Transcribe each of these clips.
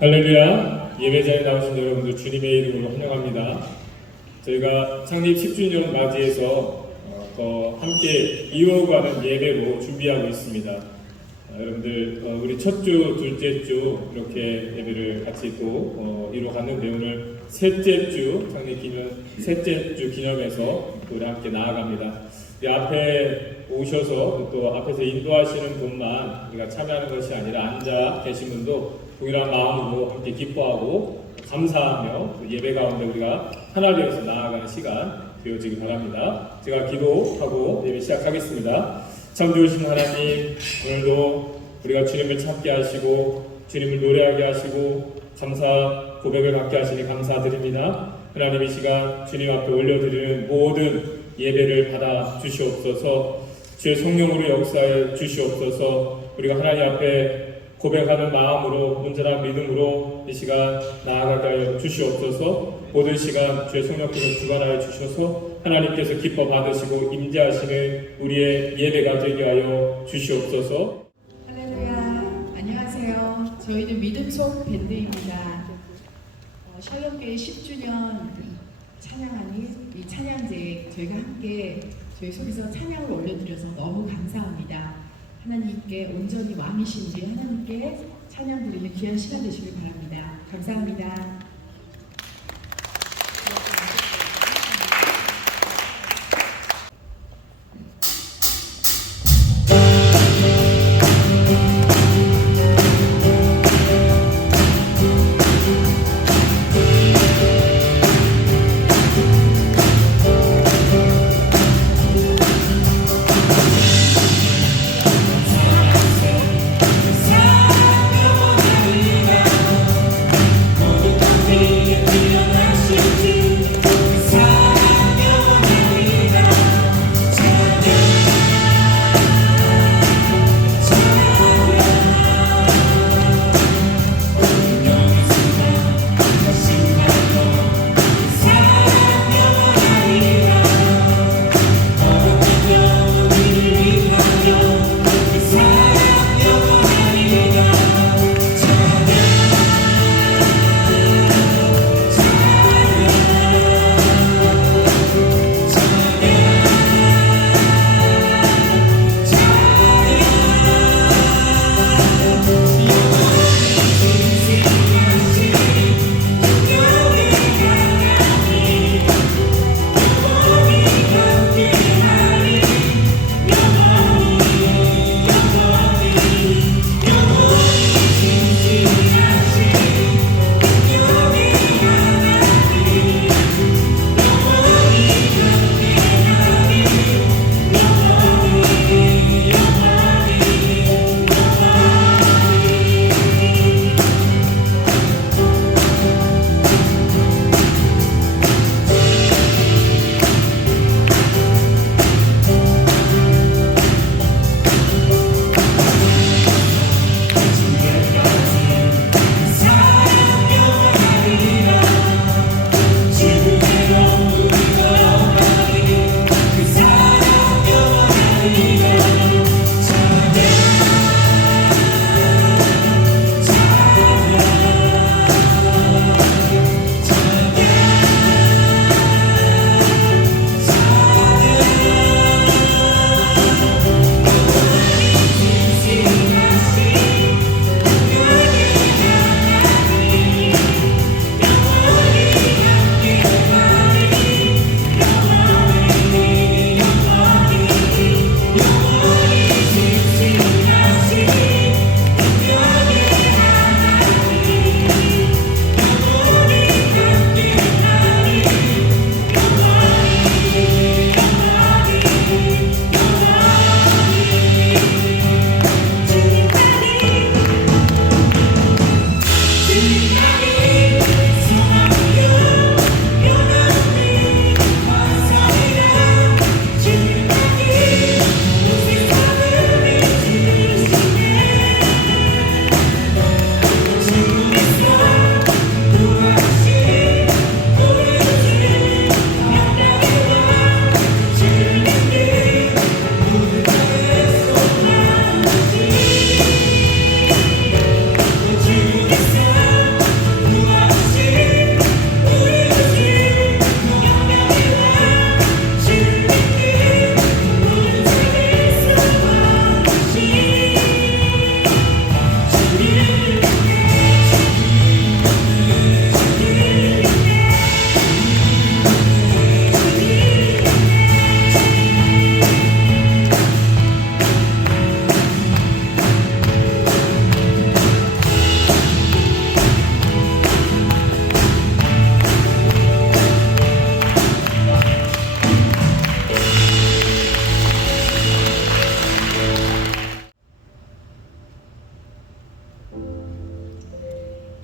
할렐루야. 예배자에 나오신 여러분들 주님의 이름으로 환영합니다. 저희가 창립 10주년 맞이해서 함께 이어가는 예배로 준비하고 있습니다. 여러분들 우리 첫 주, 둘째 주 이렇게 예배를 같이 또 이루어갔는데 오늘 셋째 주 창립 기념 셋째 주 기념해서 우리 함께 나아갑니다. 이 앞에 오셔서 또 앞에서 인도하시는 분만 우리가 참여하는 것이 아니라 앉아 계신 분도 동일한 마음으로 함께 기뻐하고 감사하며 예배 가운데 우리가 하나 되어서 나아가는 시간 되어지기 바랍니다. 제가 기도하고 예배 시작하겠습니다. 참 좋으신 하나님, 오늘도 우리가 주님을 찾게 하시고 주님을 노래하게 하시고 감사 고백을 갖게 하시니 감사드립니다. 하나님 이 시간 주님 앞에 올려드리는 모든 예배를 받아 주시옵소서. 주의 성령으로 역사해 주시옵소서. 우리가 하나님 앞에 고백하는 마음으로 온전한 믿음으로 이 시간 나아가게 하여 주시옵소서. 모든 시간 주의 성령께서 주관하여 주셔서 하나님께서 기뻐 받으시고 임재하시는 우리의 예배가 되게 하여 주시옵소서. 할렐루야. 안녕하세요. 저희는 믿음속 밴드입니다. 샬롬교회 10주년 찬양하니 이 찬양제에 저희가 함께 저희 속에서 찬양을 올려드려서 너무 감사합니다. 하나님께 온전히 왕이신 우리 하나님께 찬양 드리는 귀한 시간 되시길 바랍니다. 감사합니다. 모든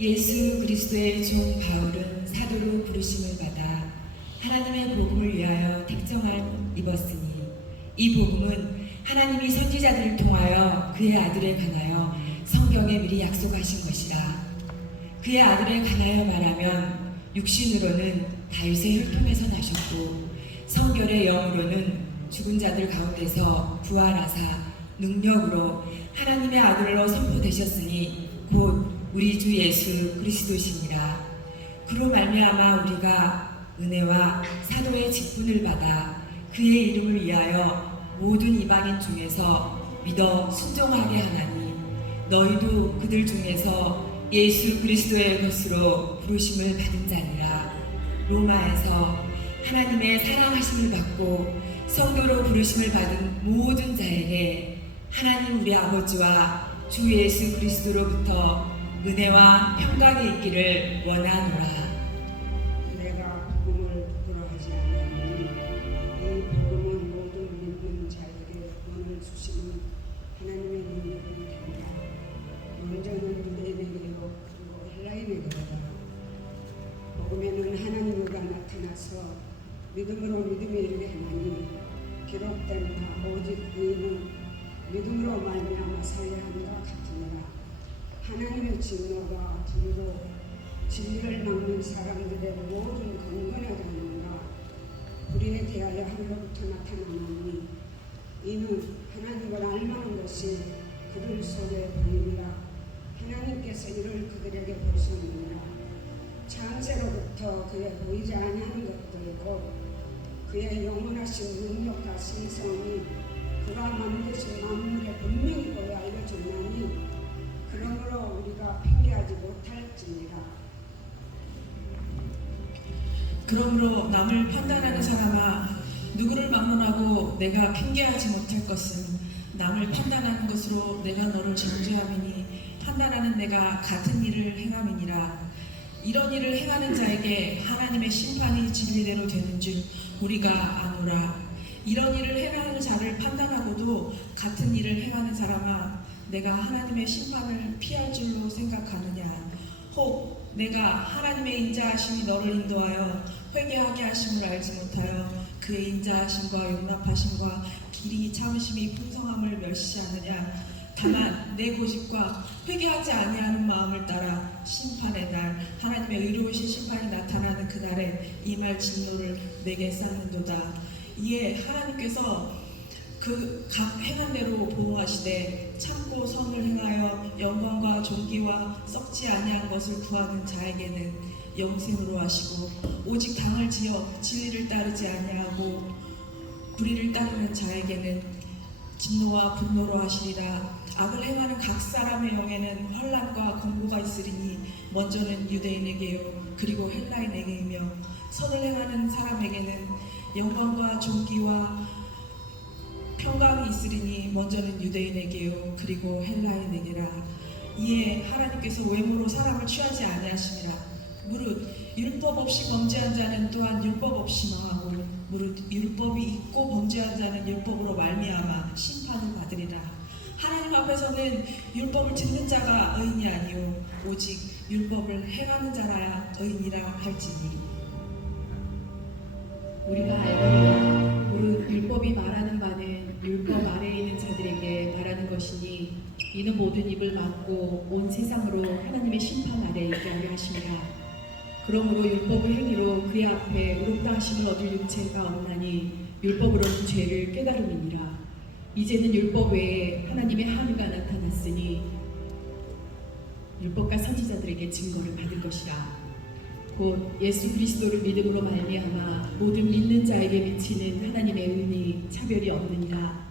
예수 그리스도의 종 바울은 사도로 부르심을 받아 하나님의 복음을 위하여 택정함 입었으니 이 복음은 하나님이 선지자들을 통하여 그의 아들에 관하여 성경에 미리 약속하신 것이라. 그의 아들에 관하여 말하면 육신으로는 다윗의 혈통에서 나셨고 성결의 영으로는 죽은 자들 가운데서 부활하사 능력으로 하나님의 아들로 선포되셨으니 곧 우리 주 예수 그리스도시니라. 그로 말미암아 우리가 은혜와 사도의 직분을 받아 그의 이름을 위하여 모든 이방인 중에서 믿어 순종하게 하나니 너희도 그들 중에서 예수 그리스도의 것으로 부르심을 받은 자니라. 로마에서 하나님의 사랑하심을 받고 성도로 부르심을 받은 모든 자에게 하나님 우리 아버지와 주 예수 그리스도로부터 은혜와 평강이 있기를 원하노라. 내가 복음을 부끄러워하지 않으니 이 복음은 모든 믿는 자에게 구원을 주시는 하나님의 능력이 된다. 먼저는 유대인에게로 그리고 헬라인에게로다. 복음에는 하나님과 나타나서 믿음으로 믿음에 이르게 하나니 기록된 바 오직 의인은 믿음으로 말미암아 살게 함과 같으니라. 하나님의 진노가 두리로 진리를 막는 사람들의 모든 강건하지 않는가 우리에 대하여 하늘로부터 나타나나니 이는 하나님을 알만한 것이 그들 속에 보이니라. 하나님께서 이를 그들에게 보셨느니라. 창세로부터 그의 보이지 아니하는 것들이고 그의 영원하신 능력과 신성이 그가 만드신 만물에 분명히 보여 알려졌나니 그러므로 우리가 핑계하지 못할지니라. 그러므로 남을 판단하는 사람아, 누구를 막론하고 내가 핑계하지 못할 것은 남을 판단하는 것으로 내가 너를 정죄함이니 판단하는 내가 같은 일을 행함이니라. 이런 일을 행하는 자에게 하나님의 심판이 진리대로 되는 줄 우리가 아노라. 이런 일을 행하는 자를 판단하고도 같은 일을 행하는 사람아, 내가 하나님의 심판을 피할 줄로 생각하느냐? 혹 내가 하나님의 인자하심이 너를 인도하여 회개하게 하심을 알지 못하여 그의 인자하심과 용납하심과 길이 참으심이 풍성함을 멸시하느냐? 다만 내 고집과 회개하지 아니하는 마음을 따라 심판의 날 하나님의 의로우신 심판이 나타나는 그날에 임할 진노를 내게 쌓는도다. 이에 하나님께서 그 각 행한 대로 보호하시되 참고 선을 행하여 영광과 존귀와 썩지 아니한 것을 구하는 자에게는 영생으로 하시고 오직 당을 지어 진리를 따르지 아니하고 불의를 따르는 자에게는 진노와 분노로 하시리라. 악을 행하는 각 사람의 영에는 환난과 공고가 있으리니 먼저는 유대인에게요 그리고 헬라인에게이며 선을 행하는 사람에게는 영광과 존귀와 평강이 있으리니 먼저는 유대인에게요 그리고 헬라인에게라. 이에 하나님께서 외모로 사람을 취하지 아니하심이라. 무릇 율법 없이 범죄한 자는 또한 율법 없이 망하고 무릇 율법이 있고 범죄한 자는 율법으로 말미암아 심판을 받으리라. 하나님 앞에서는 율법을 듣는 자가 의인이 아니요 오직 율법을 행하는 자라야 의인이라 할지니. 우리가 알기로 무릇 율법이 말하는 바는 율법 아래에 있는 자들에게 말하는 것이니 이는 모든 입을 막고 온 세상으로 하나님의 심판 아래 있게 하려 하심이라. 그러므로 율법의 행위로 그의 앞에 의롭다 하심을 얻을 육체가 없나니 율법으로는 죄를 깨달음이니라. 이제는 율법 외에 하나님의 함의가 나타났으니 율법과 선지자들에게 증거를 받을 것이라. 곧 예수 그리스도를 믿음으로 말미암아 모든 믿는 자에게 미치는 하나님의 은이 차별이 없느니라.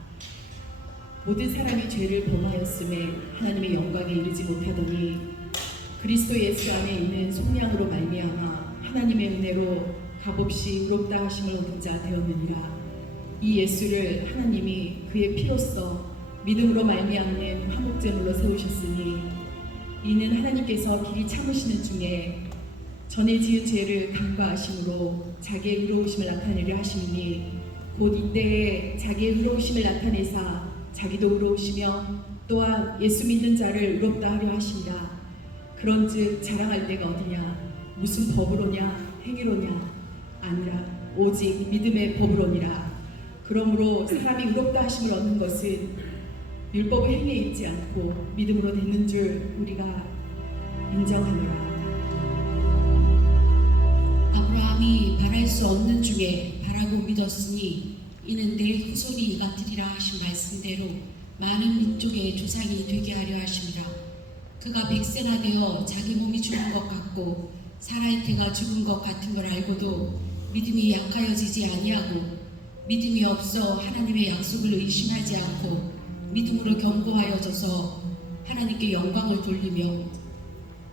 모든 사람이 죄를 범하였음에 하나님의 영광에 이르지 못하더니 그리스도 예수 안에 있는 속량으로 말미암아 하나님의 은혜로 값없이 의롭다 하심을 얻은 자 되었느니라. 이 예수를 하나님이 그의 피로써 믿음으로 말미암는 화목제물로 세우셨으니 이는 하나님께서 길이 참으시는 중에 전에 지은 죄를 간과하심으로 자기의 의로우심을 나타내려 하심이니 곧 이때에 자기의 의로우심을 나타내사 자기도 의로우시며 또한 예수 믿는 자를 의롭다 하려 하심이라. 그런즉 자랑할 데가 어디냐? 무슨 법으로냐? 행위로냐? 아니라 오직 믿음의 법으로니라. 그러므로 사람이 의롭다 하심을 얻는 것은 율법의 행위에 있지 않고 믿음으로 되는 줄 우리가 인정하노라. 아브라함이 바랄 수 없는 중에 바라고 믿었으니 이는 내 후손이 이같으리라 하신 말씀대로 많은 민족의 조상이 되게 하려 하심이라. 그가 백세나 되어 자기 몸이 죽은 것 같고 사라의 태가 죽은 것 같은 걸 알고도 믿음이 약하여지지 아니하고 믿음이 없어 하나님의 약속을 의심하지 않고 믿음으로 견고하여져서 하나님께 영광을 돌리며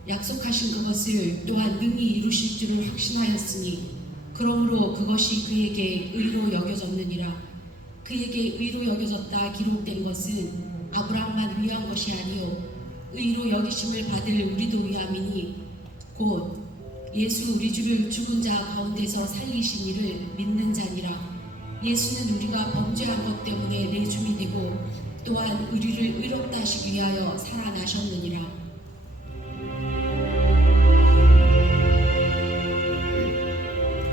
약속하신 그것을 또한 능히 이루실 줄을 확신하였으니 그러므로 그것이 그에게 의로 여겨졌느니라. 그에게 의로 여겨졌다 기록된 것은 아브라함만 위한 것이 아니요 의로 여기심을 받을 우리도 위함이니 곧 예수 우리 주를 죽은 자 가운데서 살리신 이를 믿는 자니라. 예수는 우리가 범죄한 것 때문에 내줌이 되고 또한 우리를 의롭다 하시기 위하여 살아나셨느니라.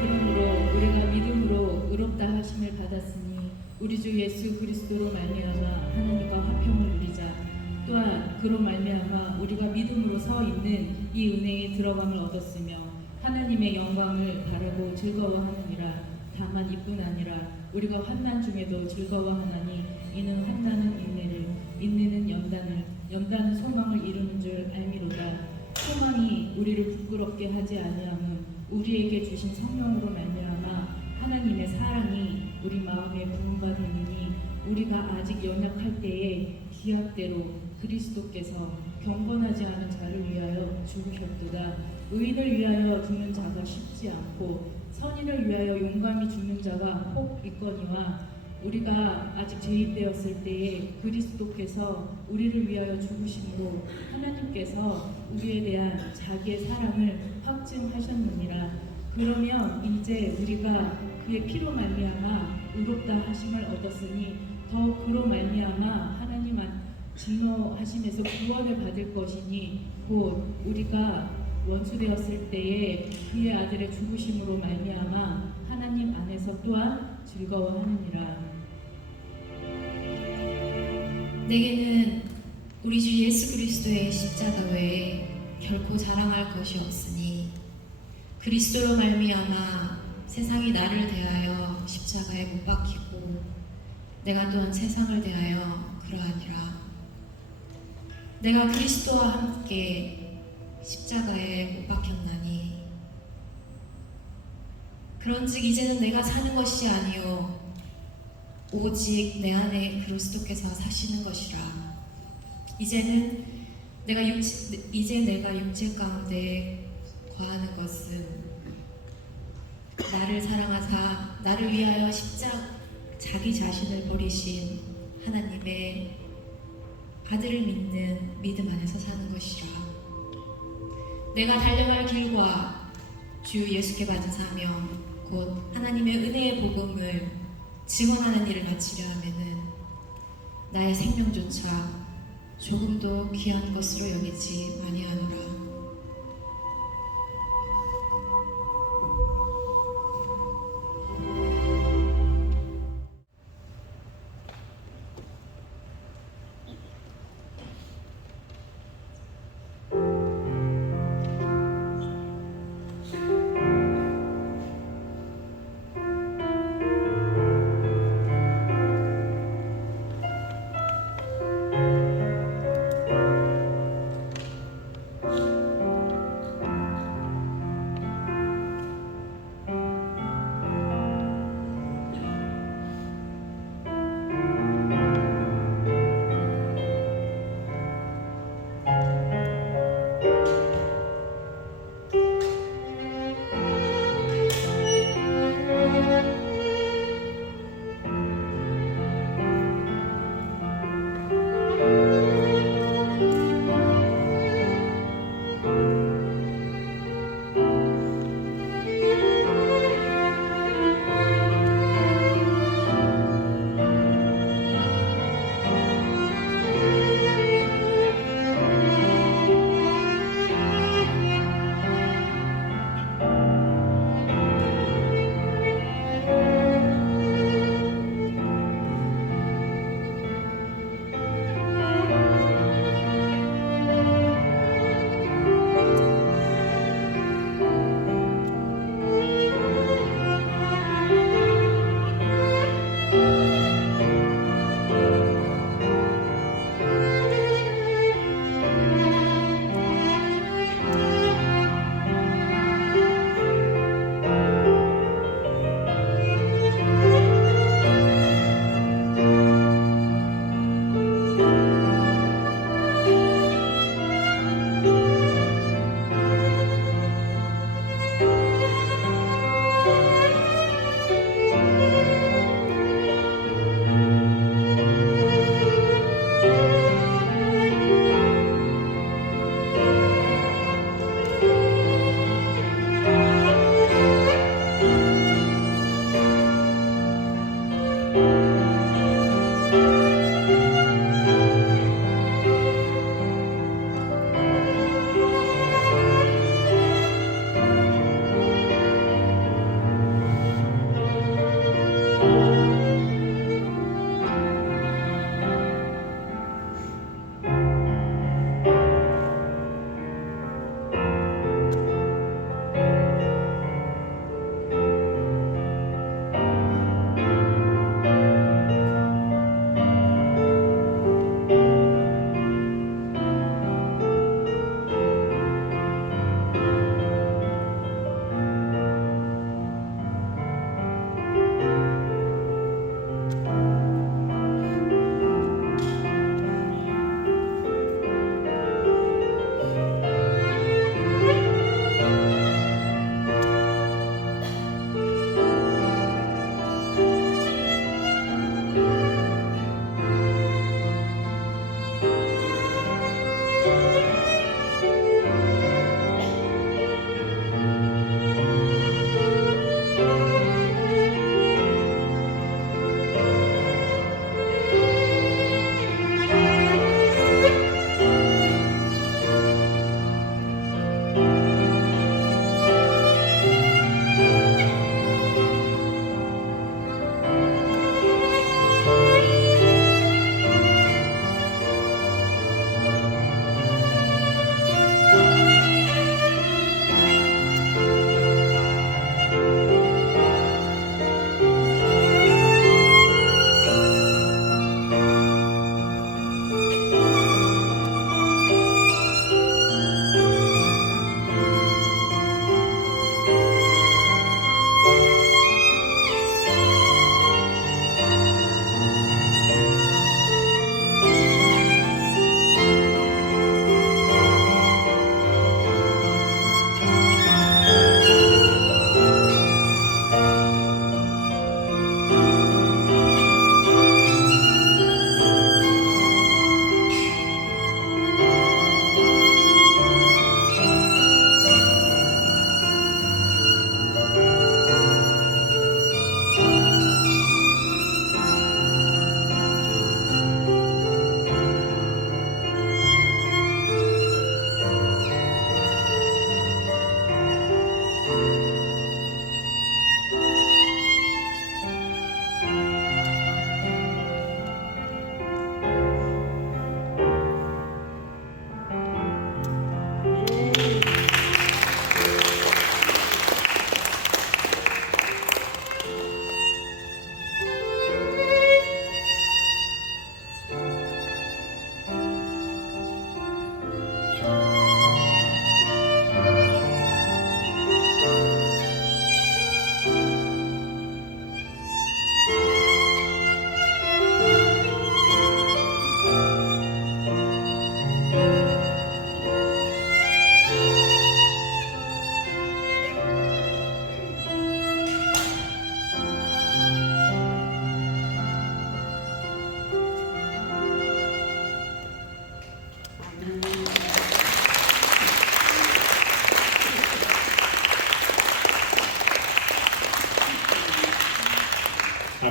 그러므로 우리가 믿음으로 의롭다 하심을 받았으니 우리 주 예수 그리스도로 말미암아 하나님과 화평을 누리자. 또한 그로 말미암아 우리가 믿음으로 서 있는 이 은혜에 들어감을 얻었으며 하나님의 영광을 바라고 즐거워하느니라. 다만 이뿐 아니라 우리가 환난 중에도 즐거워하나니 이는 환난은 인내를, 인내는 연단을, 연단은 소망을 이루는 줄 알미로다. 소망이 우리를 부끄럽게 하지 아니함은 우리에게 주신 성령으로 말미암아 하나님의 사랑이 우리 마음에 부음바 되느니 우리가 아직 연약할 때에 기약대로 그리스도께서 경건하지 않은 자를 위하여 죽으셨도다. 의인을 위하여 죽는 자가 쉽지 않고 선인을 위하여 용감히 죽는 자가 혹 있거니와 우리가 아직 죄인되었을 때에 그리스도께서 우리를 위하여 죽으심으로 하나님께서 우리에 대한 자기의 사랑을 확증하셨느니라. 그러면 이제 우리가 그의 피로 말미암아 의롭다 하심을 얻었으니 더욱 그로 말미암아 하나님 진노하심에서 구원을 받을 것이니 곧 우리가 원수되었을 때에 그의 아들의 죽으심으로 말미암아 하나님 안에서 또한 즐거워하느니라. 내게는 우리 주 예수 그리스도의 십자가 외에 결코 자랑할 것이 없으니 그리스도로 말미암아 세상이 나를 대하여 십자가에 못 박히고 내가 또한 세상을 대하여 그러하니라. 내가 그리스도와 함께 십자가에 못 박혔나니 그런즉 이제는 내가 사는 것이 아니요 오직 내 안에 그리스도께서 사시는 것이라. 이제 내가 육체 가운데 거하는 것은 나를 사랑하사 나를 위하여 자기 자신을 버리신 하나님의 아들을 믿는 믿음 안에서 사는 것이라. 내가 달려갈 길과 주 예수께 받은 사명 곧 하나님의 은혜의 복음을 증언하는 일을 마치려 하면은 나의 생명조차 조금도 귀한 것으로 여기지 아니하노라.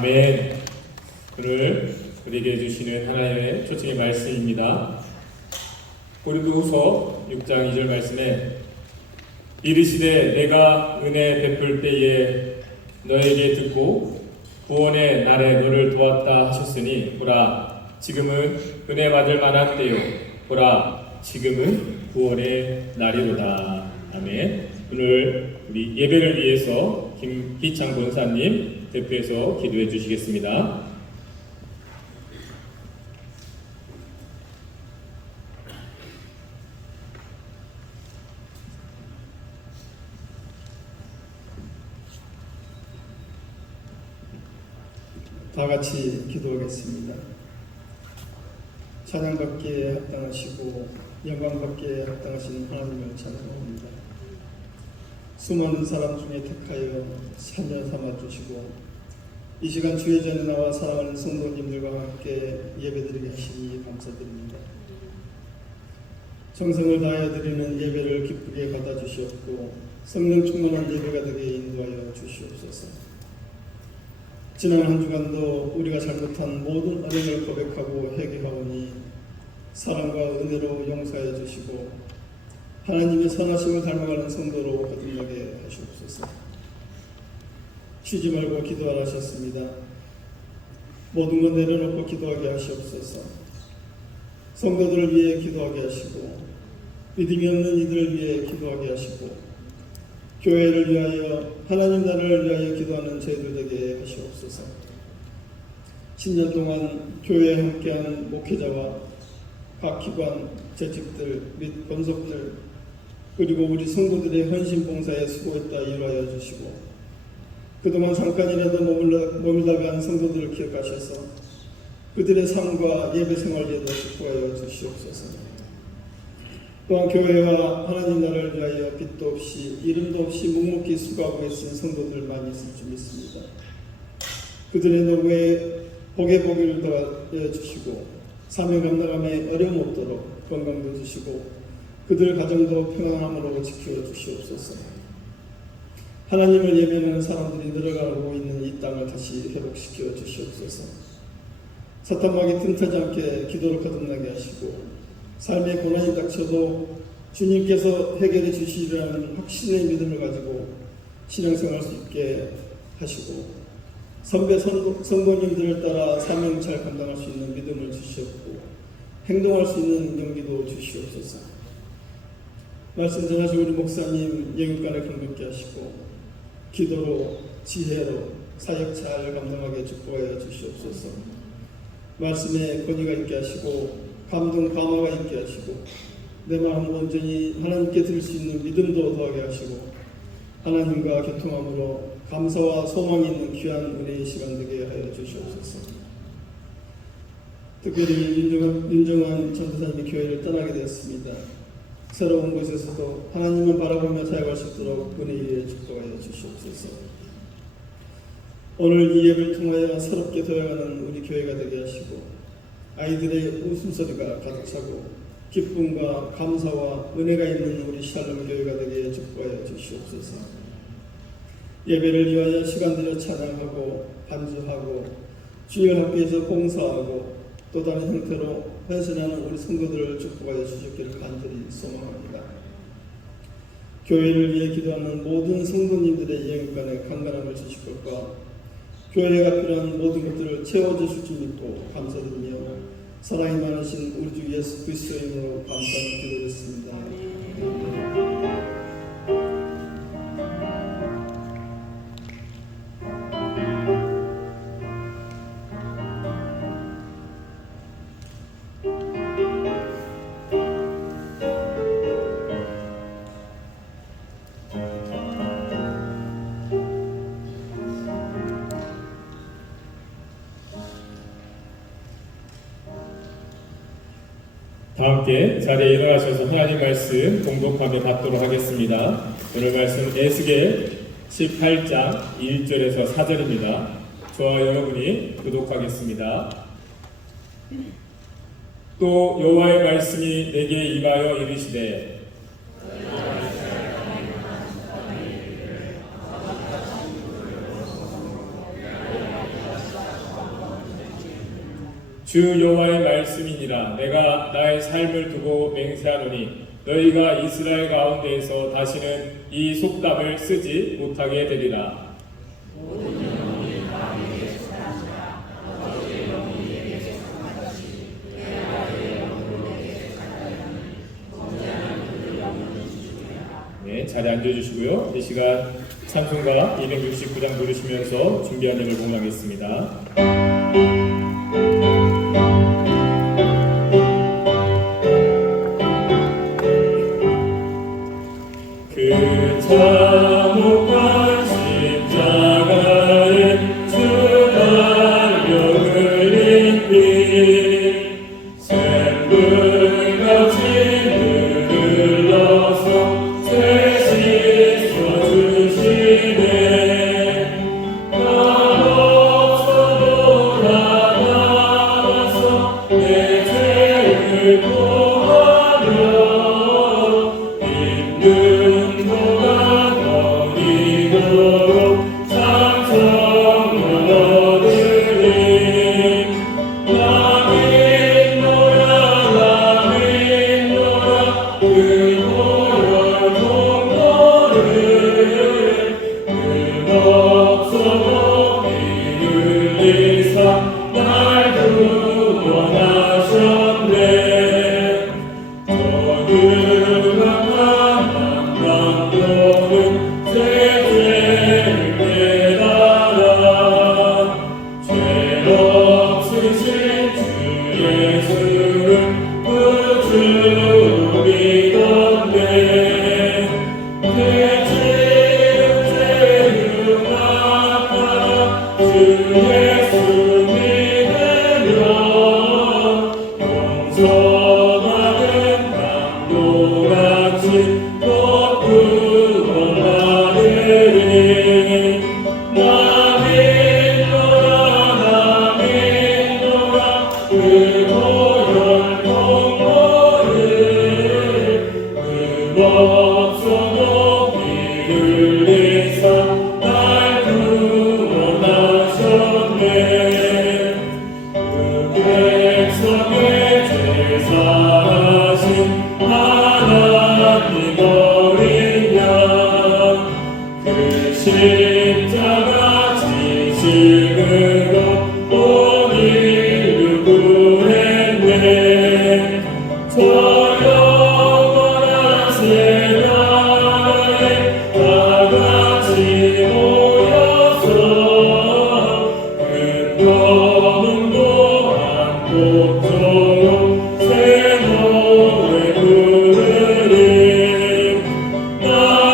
아멘. 오늘 우리에게 주시는 하나님의 초청의 말씀입니다. 고린도후서 6장 2절 말씀에 이르시되 내가 은혜 베풀 때에 너에게 듣고 구원의 날에 너를 도왔다 하셨으니 보라 지금은 은혜 받을 만한 때요 보라 지금은 구원의 날이로다. 아멘. 오늘 우리 예배를 위해서 김희창 권사님 대표해서 기도해 주시겠습니다. 다 같이 기도하겠습니다. 찬양받기에 합당하시고 영광받기에 합당하신 하나님을 찬양합니다. 수많은 사람 중에 택하여 참여 삼아 주시고 이 시간 주의 전에 나와 사랑하는 성도님들과 함께 예배드리게 하시니 감사드립니다. 정성을 다하여 드리는 예배를 기쁘게 받아주시옵고 성령 충만한 예배가 되게 인도하여 주시옵소서. 지난 한 주간도 우리가 잘못한 모든 어려움을 고백하고 회개하오니 사랑과 은혜로 용서해 주시고 하나님의 선하심을 닮아가는 성도로 거듭나게 하시옵소서. 쉬지 말고 기도하라 하셨습니다. 모든 것 내려놓고 기도하게 하시옵소서. 성도들을 위해 기도하게 하시고 믿음이 없는 이들을 위해 기도하게 하시고 교회를 위하여 하나님 나라를 위하여 기도하는 저희들 되게 하시옵소서. 10년 동안 교회에 함께하는 목회자와 각 기관, 재직들 및 권속들 그리고 우리 성도들의 헌신 봉사에 수고했다 일하여 주시고 그동안 잠깐이라도 머물다 간 성도들을 기억하셔서 그들의 삶과 예배 생활에도 축복하여 주시옵소서. 또한 교회와 하나님 나라를 위하여 빛도 없이 이름도 없이 묵묵히 수고하고 계신 성도들 많이 있을 줄 믿습니다. 그들의 노고에 복의 복을 더하여 주시고 사명 감당함에 어려움 없도록 건강도 주시고 그들 가정도 평안함으로 지켜 주시옵소서. 하나님을 예배하는 사람들이 늘어가고 있는 이 땅을 다시 회복시켜 주시옵소서. 사탄막이 틈타지 않게 기도로 거듭나게 하시고 삶의 고난이 닥쳐도 주님께서 해결해 주시리라는 확신의 믿음을 가지고 신앙생활 할 수 있게 하시고 선배 성도님들을 따라 사명 잘 감당할 수 있는 믿음을 주시옵고 행동할 수 있는 용기도 주시옵소서. 말씀 전하신 우리 목사님 예육간에 경건케 하시고 기도로 지혜로 사역 잘 감당하게 축복하여 주시옵소서. 말씀에 권위가 있게 하시고 감동 감화가 있게 하시고 내 마음을 온전히 하나님께 드릴 수 있는 믿음도 더하게 하시고 하나님과 교통함으로 감사와 소망이 있는 귀한 은혜의 시간 되게 하여 주시옵소서. 특별히 윤정환 전도사님이 교회를 떠나게 되었습니다. 새로운 곳에서도 하나님을 바라보며 사역할 수 있도록 은혜에 축복하여 주시옵소서. 오늘 이 예배를 통하여 새롭게 되어가는 우리 교회가 되게 하시고 아이들의 웃음소리가 가득 차고 기쁨과 감사와 은혜가 있는 우리 샬롬 교회가 되게 축복하여 주시옵소서. 예배를 위하여 시간 들여 찬양하고 반주하고 주일 학교에서 봉사하고 또 다른 형태로 헌신하는 우리 성도들을 축복하여 주셨기를 간절히 소망합니다. 교회를 위해 기도하는 모든 성도님들의 영육간에 강건함을 주실 것과 교회가 필요한 모든 것들을 채워주실 줄 믿고 감사드리며 사랑이 많으신 우리 주 예수 그리스도의 이름으로 감사를 기도했습니다. 다 함께 자리에 일어나셔서 하나님 말씀 공독하며 받도록 하겠습니다. 오늘 말씀 에스겔 18장 1절에서 4절입니다. 저와 여러분이 교독하겠습니다. 또 여호와의 말씀이 내게 임하여 이르시되 주 여호와의 말씀이니라. 내가 나의 삶을 두고 맹세하노니 너희가 이스라엘 가운데에서 다시는 이 속담을 쓰지 못하게 되리라. 네, 자리에 앉아주시고요. 이 시간 찬송가 269장 부르시면서 준비한 일을 공유하겠습니다. 그 참혹한 십자가에 주 달려 흘린 피 샘물같이 흘러서 죄 씻어주시네. 나 없어도 다 나와서 내 죄를 보하며 있는 동안 십자가 지심으로 온 인류 구했네. 저 영원한 세상에 다같이 모여서 근거문도 한곡조로 새 노래 부르리. 나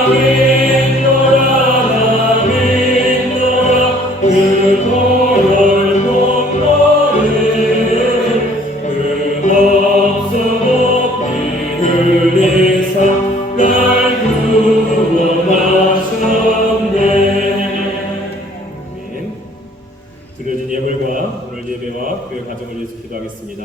믿노라 그 보혈 공로를 끝없어도 피 흘리사 날 구원하셨네. 아멘. 드려진 예물과 오늘 예배와 그의 가정을 위해서 기도하겠습니다.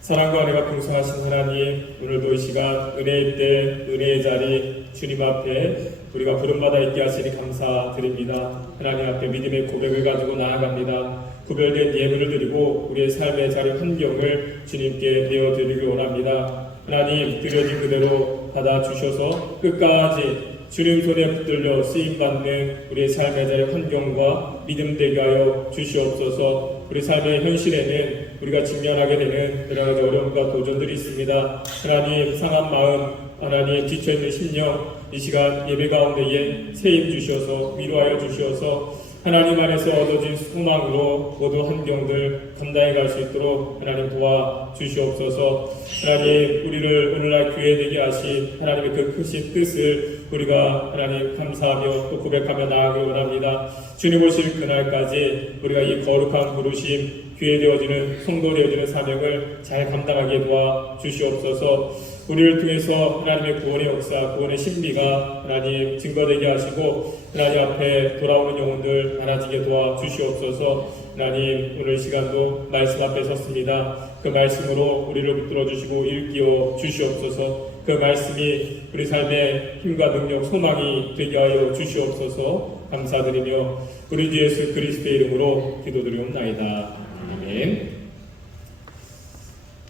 사랑과 은혜가 풍성하신 하나님, 오늘도 이 시간 은혜의 때 은혜의 자리 주님 앞에 우리가 부름받아 있게 하시니 감사드립니다. 하나님 앞에 믿음의 고백을 가지고 나아갑니다. 구별된 예물을 드리고 우리의 삶의 자리 환경을 주님께 내어드리기 원합니다. 하나님, 드려진 그대로 받아주셔서 끝까지 주님 손에 붙들려 쓰임받는 우리의 삶의 자리 환경과 믿음 되게 하여 주시옵소서. 우리 삶의 현실에는 우리가 직면하게 되는 여러 가지 어려움과 도전들이 있습니다. 하나님, 상한 마음, 하나님 지쳐있는 심령, 이 시간 예배 가운데에 세임 주셔서 위로하여 주셔서 하나님 안에서 얻어진 소망으로 모든 환경들 감당해 갈 수 있도록 하나님 도와주시옵소서. 하나님, 우리를 오늘날 교회되게 하신 하나님의 그 크신 뜻을 우리가 하나님 감사하며 또 고백하며 나아가기 원합니다. 주님 오실 그날까지 우리가 이 거룩한 부르심, 교회 되어지는 성도 되어지는 사명을 잘 감당하게 도와주시옵소서. 우리를 통해서 하나님의 구원의 역사, 구원의 신비가 하나님 증거되게 하시고 하나님 앞에 돌아오는 영혼들 많아지게 도와주시옵소서. 하나님, 오늘 시간도 말씀 앞에 섰습니다. 그 말씀으로 우리를 붙들어 주시고 일깨워 주시옵소서. 그 말씀이 우리 삶의 힘과 능력, 소망이 되게 하여 주시옵소서. 감사드리며 우리 주 예수 그리스도의 이름으로 기도드리옵나이다. 아멘.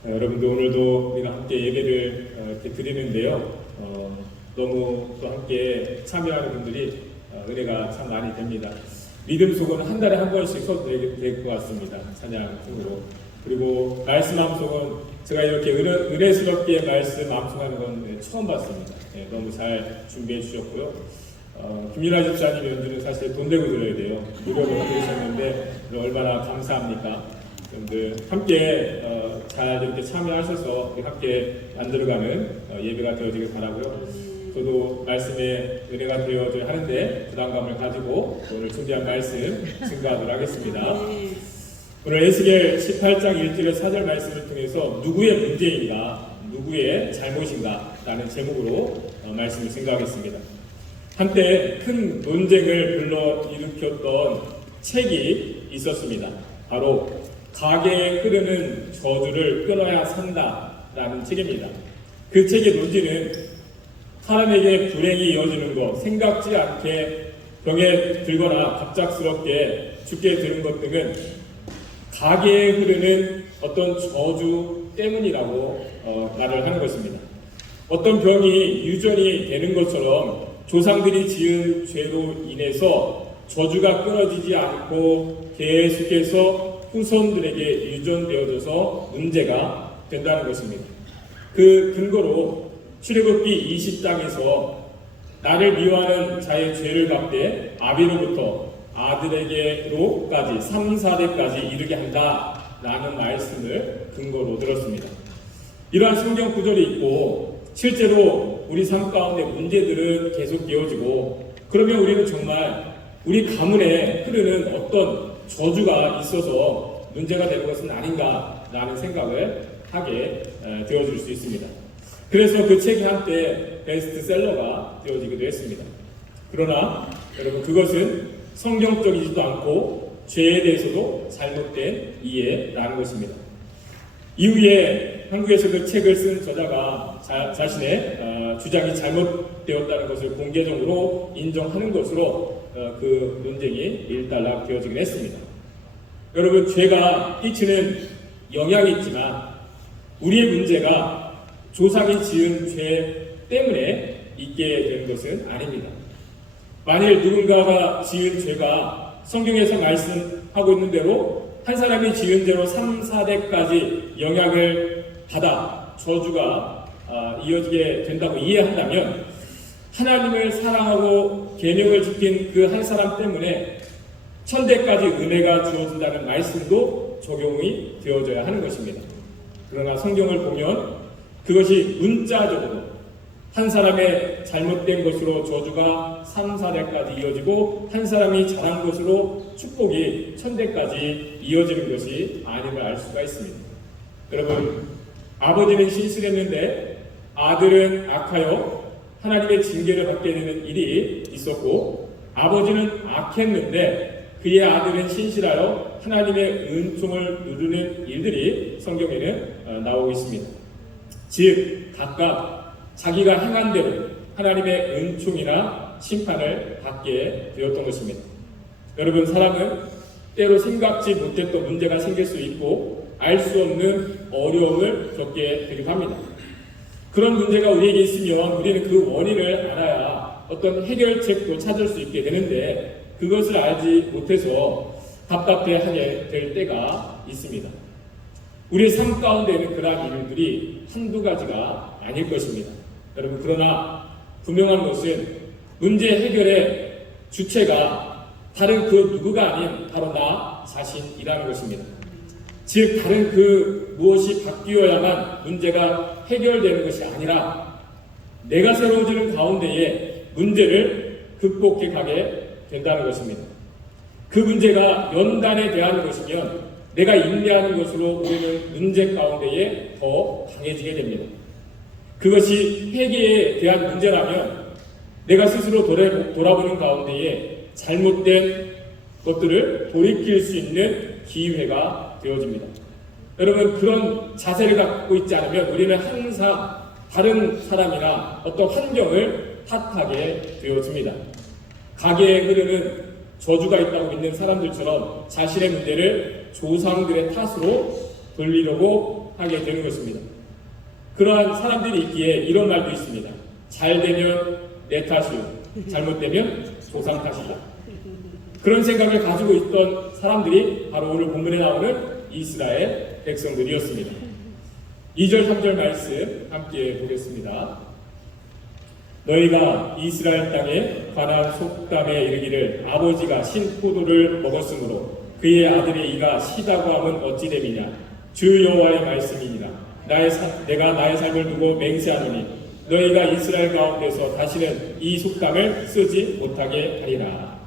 여러분도 오늘도 우리가 함께 예배를 이렇게 드리는데요. 너무 또 함께 참여하는 분들이 은혜가 참 많이 됩니다. 믿음 속은 한 달에 한 번씩 써도 될 것 같습니다. 찬양으로. 그리고 말씀 암송은 제가 이렇게 은혜스럽게 말씀 암송하는 건 처음 봤습니다. 너무 잘 준비해 주셨고요. 김윤아 집사님 연주는 사실 돈 내고 들어야 돼요. 무료로 들으셨는데 얼마나 감사합니까? 여러분들 함께 잘 이렇게 참여하셔서 함께 만들어가는 예배가 되어지길 바라고요. 저도 말씀에 은혜가 되어져야 하는데 부담감을 가지고 오늘 준비한 말씀 증거하도록 하겠습니다. 오늘 에스겔 18장 1절의 4절 말씀을 통해서 누구의 문제인가, 누구의 잘못인가 라는 제목으로 말씀을 증거하겠습니다. 한때 큰 논쟁을 불러일으켰던 책이 있었습니다. 바로 가게에 흐르는 저주를 끊어야 산다라는 책입니다. 그 책의 논지는 사람에게 불행이 이어지는 것, 생각지 않게 병에 들거나 갑작스럽게 죽게 되는 것 등은 가게에 흐르는 어떤 저주 때문이라고 말을 하는 것입니다. 어떤 병이 유전이 되는 것처럼 조상들이 지은 죄로 인해서 저주가 끊어지지 않고 계속해서 후손들에게 유전되어져서 문제가 된다는 것입니다. 그 근거로 출애굽기 20장에서 나를 미워하는 자의 죄를 갚되 아비로부터 아들에게로까지 3, 4대까지 이르게 한다라는 말씀을 근거로 들었습니다. 이러한 성경 구절이 있고 실제로 우리 삶 가운데 문제들은 계속 되어지고 그러면 우리는 정말 우리 가문에 흐르는 어떤 저주가 있어서 문제가 되는 것은 아닌가라는 생각을 하게 되어질 수 있습니다. 그래서 그 책이 한때 베스트셀러가 되어지기도 했습니다. 그러나 여러분, 그것은 성경적이지도 않고 죄에 대해서도 잘못된 이해라는 것입니다. 이후에 한국에서 그 책을 쓴 저자가 자신의 주장이 잘못되었다는 것을 공개적으로 인정하는 것으로 그 논쟁이 일단락 되어지긴 했습니다. 여러분, 죄가 끼치는 영향이 있지만 우리의 문제가 조상이 지은 죄 때문에 있게 되는 것은 아닙니다. 만일 누군가가 지은 죄가 성경에서 말씀하고 있는 대로 한 사람이 지은 죄로 3, 4대까지 영향을 받아 저주가 이어지게 된다고 이해한다면 하나님을 사랑하고 계명을 지킨 그 한 사람 때문에 1000대까지 은혜가 주어진다는 말씀도 적용이 되어져야 하는 것입니다. 그러나 성경을 보면 그것이 문자적으로 한 사람의 잘못된 것으로 저주가 3, 4대까지 이어지고 한 사람이 잘한 것으로 축복이 1000대까지 이어지는 것이 아님을 알 수가 있습니다. 여러분, 아버지는 신실했는데 아들은 악하여 하나님의 징계를 받게 되는 일이 있었고, 아버지는 악했는데 그의 아들은 신실하여 하나님의 은총을 누리는 일들이 성경에는 나오고 있습니다. 즉 각각 자기가 행한 대로 하나님의 은총이나 심판을 받게 되었던 것입니다. 여러분, 사람은 때로 생각지 못했던 문제가 생길 수 있고 알 수 없는 어려움을 겪게 되기도 합니다. 그런 문제가 우리에게 있으면 우리는 그 원인을 알아야 어떤 해결책도 찾을 수 있게 되는데 그것을 알지 못해서 답답해하게 될 때가 있습니다. 우리 삶 가운데에는 그러한 일들이 한두 가지가 아닐 것입니다. 여러분, 그러나 분명한 것은 문제 해결의 주체가 다른 그 누구가 아닌 바로 나 자신이라는 것입니다. 즉 다른 그 무엇이 바뀌어야만 문제가 해결되는 것이 아니라 내가 새로워지는 가운데에 문제를 극복해 가게 된다는 것입니다. 그 문제가 연단에 대한 것이면 내가 인내하는 것으로 우리는 문제 가운데에 더 강해지게 됩니다. 그것이 회개에 대한 문제라면 내가 스스로 돌아보는 가운데에 잘못된 것들을 돌이킬 수 있는 기회가 되어집니다. 여러분, 그런 자세를 갖고 있지 않으면 우리는 항상 다른 사람이나 어떤 환경을 탓하게 되어집니다. 가게에 흐르는 저주가 있다고 믿는 사람들처럼 자신의 문제를 조상들의 탓으로 돌리려고 하게 되는 것입니다. 그러한 사람들이 있기에 이런 말도 있습니다. 잘 되면 내 탓이요, 잘못되면 조상 탓이다. 그런 생각을 가지고 있던 사람들이 바로 오늘 본문에 나오는 이스라엘 백성들이었습니다. 2절 3절 말씀 함께 보겠습니다. 너희가 이스라엘 땅에 가나안 속담에 이르기를 아버지가 신 포도를 먹었으므로 그의 아들의 이가 시다고 하면 어찌 됨이냐. 주 여호와의 말씀이니라. 내가 나의 삶을 두고 맹세하노니 너희가 이스라엘 가운데서 다시는 이 속담을 쓰지 못하게 하리라.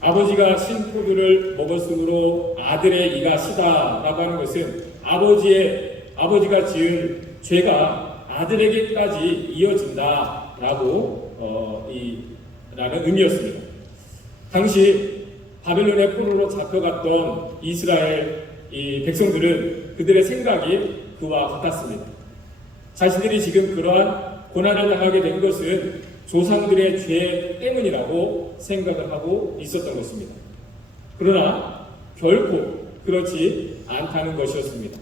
아버지가 신 포도를 먹었으므로 아들의 이가 시다라고 하는 것은 아버지가 지은 죄가 아들에게까지 이어진다라고 라는 의미였습니다. 당시 바벨론의 포로로 잡혀갔던 이스라엘 백성들은 그들의 생각이 그와 같았습니다. 자신들이 지금 그러한 고난을 당하게 된 것은 조상들의 죄 때문이라고 생각을 하고 있었던 것입니다. 그러나 결코 그렇지 않다는 것이었습니다.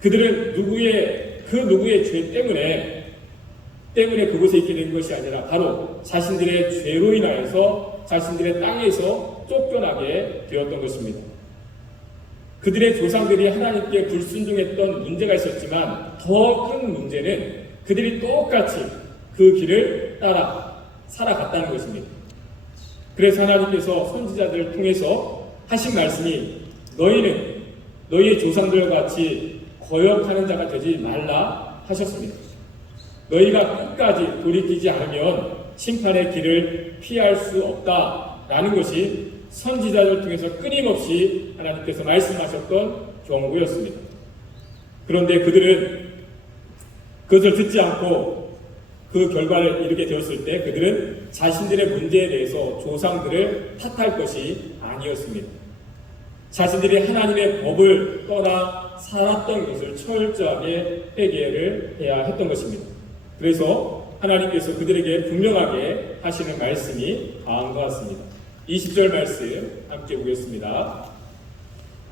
그들은 누구의 죄 때문에 그곳에 있게 된 것이 아니라 바로 자신들의 죄로 인하여서 자신들의 땅에서 쫓겨나게 되었던 것입니다. 그들의 조상들이 하나님께 불순종했던 문제가 있었지만 더 큰 문제는 그들이 똑같이 그 길을 따라 살아갔다는 것입니다. 그래서 하나님께서 선지자들을 통해서 하신 말씀이 너희는 너희의 조상들과 같이 거역하는 자가 되지 말라 하셨습니다. 너희가 끝까지 돌이키지 않으면 심판의 길을 피할 수 없다라는 것이 선지자들 통해서 끊임없이 하나님께서 말씀하셨던 경고였습니다. 그런데 그들은 그것을 듣지 않고 그 결과를 이루게 되었을 때 그들은 자신들의 문제에 대해서 조상들을 탓할 것이 아니었습니다. 자신들이 하나님의 법을 떠나 살았던 것을 철저하게 회개를 해야 했던 것입니다. 그래서 하나님께서 그들에게 분명하게 하시는 말씀이 다음과 같습니다. 20절 말씀 함께 보겠습니다.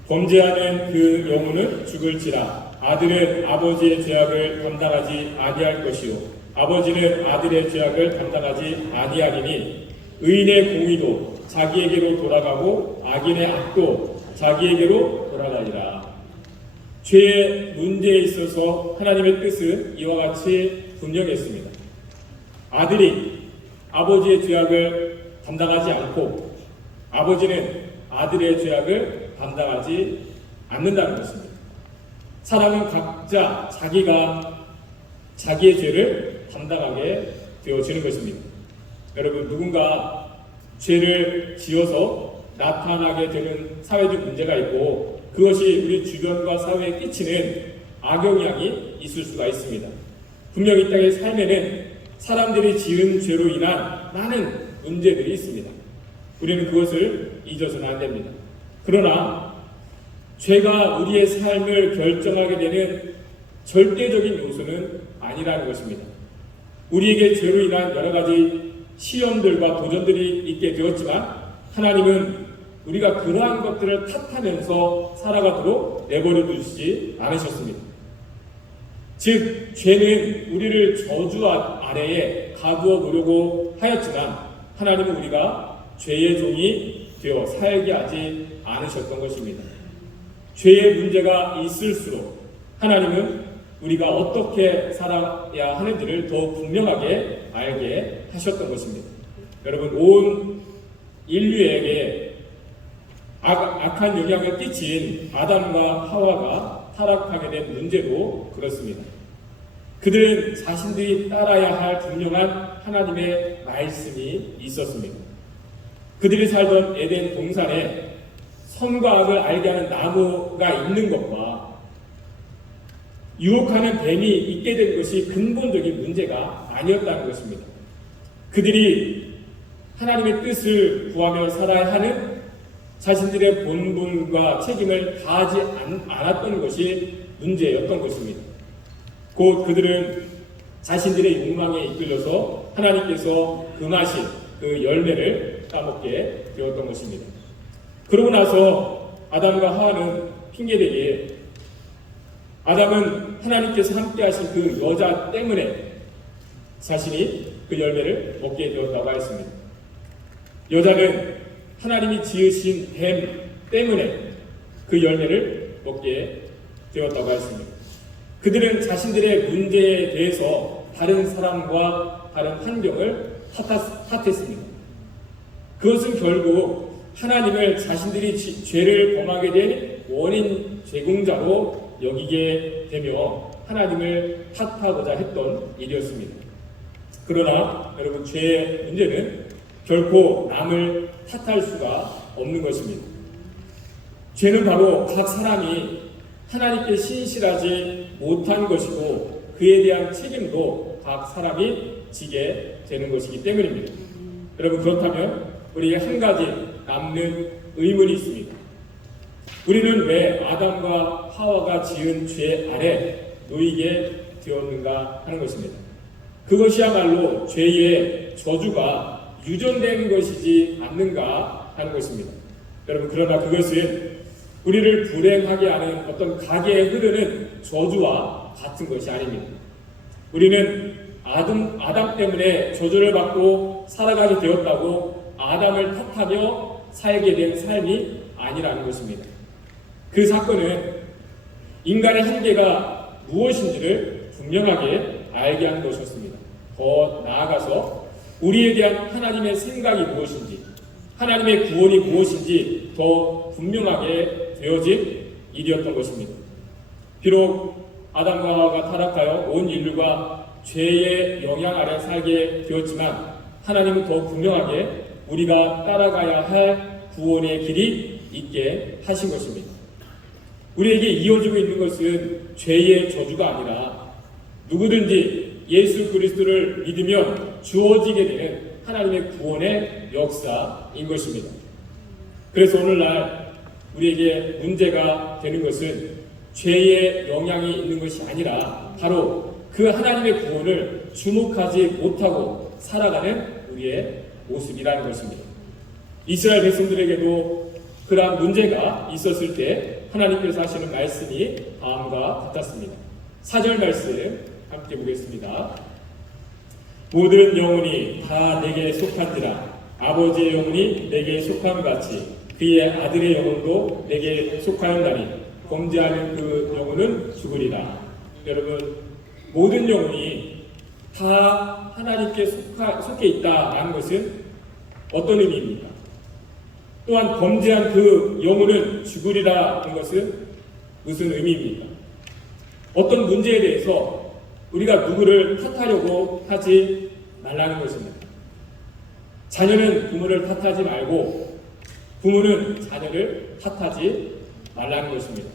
범죄하는 그 영혼은 죽을지라. 아들은 아버지의 죄악을 감당하지 아니할 것이요 아버지는 아들의 죄악을 감당하지 아니하리니 의인의 공의도 자기에게로 돌아가고 악인의 악도 자기에게로 돌아가리라. 죄의 문제에 있어서 하나님의 뜻은 이와 같이 분명했습니다. 아들이 아버지의 죄악을 담당하지 않고 아버지는 아들의 죄악을 담당하지 않는다는 것입니다. 사람은 각자 자기가 자기의 죄를 담당하게 되어지는 것입니다. 여러분, 누군가 죄를 지어서 나타나게 되는 사회적 문제가 있고 그것이 우리 주변과 사회에 끼치는 악영향이 있을 수가 있습니다. 분명 이 땅의 삶에는 사람들이 지은 죄로 인한 많은 문제들이 있습니다. 우리는 그것을 잊어서는 안 됩니다. 그러나 죄가 우리의 삶을 결정하게 되는 절대적인 요소는 아니라는 것입니다. 우리에게 죄로 인한 여러 가지 시험들과 도전들이 있게 되었지만 하나님은 우리가 그러한 것들을 탓하면서 살아가도록 내버려 두시지 않으셨습니다. 즉, 죄는 우리를 저주 아래에 가두어 놓으려고 하였지만 하나님은 우리가 죄의 종이 되어 살게 하지 않으셨던 것입니다. 죄의 문제가 있을수록 하나님은 우리가 어떻게 살아야 하는지를 더욱 분명하게 알게 하셨던 것입니다. 여러분, 온 인류에게 악한 영향을 끼친 아담과 하와가 타락하게 된 문제도 그렇습니다. 그들은 자신들이 따라야 할 분명한 하나님의 말씀이 있었습니다. 그들이 살던 에덴 동산에 선과 악을 알게 하는 나무가 있는 것과 유혹하는 뱀이 있게 된 것이 근본적인 문제가 아니었다는 것입니다. 그들이 하나님의 뜻을 구하며 살아야 하는 자신들의 본분과 책임을 다하지 않았던 것이 문제였던 것입니다. 곧 그들은 자신들의 욕망에 이끌려서 하나님께서 금하신 그 열매를 따먹게 되었던 것입니다. 그러고 나서 아담과 하와는 핑계대기에 아담은 하나님께서 함께 하신 그 여자 때문에 자신이 그 열매를 먹게 되었다고 하였습니다. 여자는 하나님이 지으신 뱀 때문에 그 열매를 먹게 되었다고 하였습니다. 그들은 자신들의 문제에 대해서 다른 사람과 다른 환경을 탓했습니다. 그것은 결국 하나님을 자신들이 죄를 범하게 된 원인 제공자로 여기게 되며 하나님을 탓하고자 했던 일이었습니다. 그러나 여러분, 죄의 문제는 결코 남을 탓할 수가 없는 것입니다. 죄는 바로 각 사람이 하나님께 신실하지 못한 것이고 그에 대한 책임도 각 사람이 지게 되는 것이기 때문입니다. 여러분, 그렇다면 우리에게 한 가지 남는 의문이 있습니다. 우리는 왜 아담과 하와가 지은 죄 아래 놓이게 되었는가 하는 것입니다. 그것이야말로 죄의 저주가 유전된 것이지 않는가 하는 것입니다. 여러분, 그러나 그것은 우리를 불행하게 하는 어떤 가계에 흐르는 저주와 같은 것이 아닙니다. 우리는 아담 때문에 저주를 받고 살아가게 되었다고 아담을 탓하며 살게 된 삶이 아니라는 것입니다. 그 사건은 인간의 한계가 무엇인지를 분명하게 알게 한 것이었습니다. 더 나아가서 우리에 대한 하나님의 생각이 무엇인지, 하나님의 구원이 무엇인지 더 분명하게 되어진 일이었던 것입니다. 비록 아담과 하와가 타락하여 온 인류가 죄의 영향 아래 살게 되었지만 하나님은 더 분명하게 우리가 따라가야 할 구원의 길이 있게 하신 것입니다. 우리에게 이어지고 있는 것은 죄의 저주가 아니라 누구든지 예수 그리스도를 믿으면 주어지게 되는 하나님의 구원의 역사인 것입니다. 그래서 오늘날 우리에게 문제가 되는 것은 죄의 영향이 있는 것이 아니라 바로 그 하나님의 구원을 주목하지 못하고 살아가는 우리의 모습이라는 것입니다. 이스라엘 백성들에게도 그러한 문제가 있었을 때 하나님께서 하시는 말씀이 다음과 같았습니다. 4절 말씀 함께 보겠습니다. 모든 영혼이 다 내게 속한지라 아버지의 영혼이 내게 속함 같이 그의 아들의 영혼도 내게 속하였나니 범죄하는 그 영혼은 죽으리라. 여러분, 모든 영혼이 다 하나님께 속해 있다라는 것은 어떤 의미입니까? 또한 범죄한 그 영혼은 죽으리라는 것은 무슨 의미입니까? 어떤 문제에 대해서 우리가 누구를 탓하려고 하지 말라는 것입니다. 자녀는 부모를 탓하지 말고 부모는 자녀를 탓하지 말라는 것입니다.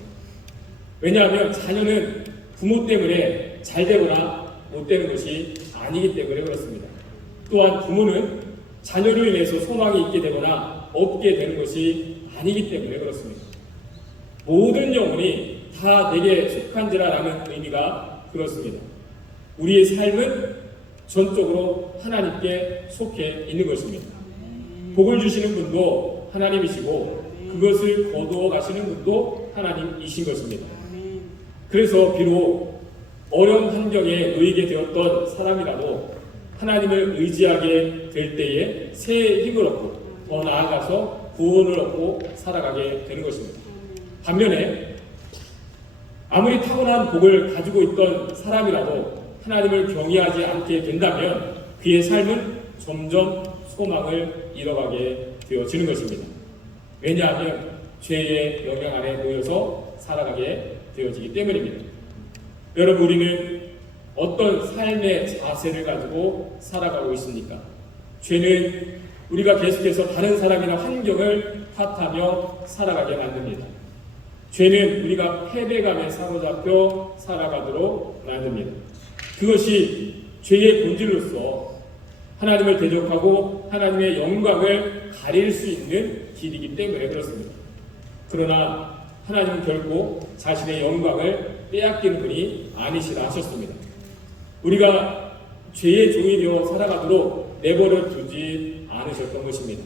왜냐하면 자녀는 부모 때문에 잘 되거나 못 되는 것이 아니기 때문에 그렇습니다. 또한 부모는 자녀로 인해서 소망이 있게 되거나 없게 되는 것이 아니기 때문에 그렇습니다. 모든 영혼이 다 내게 속한지라라는 의미가 그렇습니다. 우리의 삶은 전적으로 하나님께 속해 있는 것입니다. 복을 주시는 분도 하나님이시고 그것을 거두어 가시는 분도 하나님이신 것입니다. 그래서 비록 어려운 환경에 놓이게 되었던 사람이라도 하나님을 의지하게 될 때에 새 힘을 얻고 더 나아가서 구원을 얻고 살아가게 되는 것입니다. 반면에 아무리 타고난 복을 가지고 있던 사람이라도 하나님을 경외하지 않게 된다면 그의 삶은 점점 소망을 잃어가게 되어지는 것입니다. 왜냐하면 죄의 영향 아래 놓여서 살아가게 되어지기 때문입니다. 여러분, 우리는 어떤 삶의 자세를 가지고 살아가고 있습니까? 죄는 우리가 계속해서 다른 사람이나 환경을 탓하며 살아가게 만듭니다. 죄는 우리가 패배감에 사로잡혀 살아가도록 만듭니다. 그것이 죄의 본질로서 하나님을 대적하고 하나님의 영광을 가릴 수 있는 길이기 때문에 그렇습니다. 그러나 하나님은 결코 자신의 영광을 빼앗기는 분이 아니시라 하셨습니다. 우리가 죄의 종이며 살아가도록 내버려 두지 않으셨던 것입니다.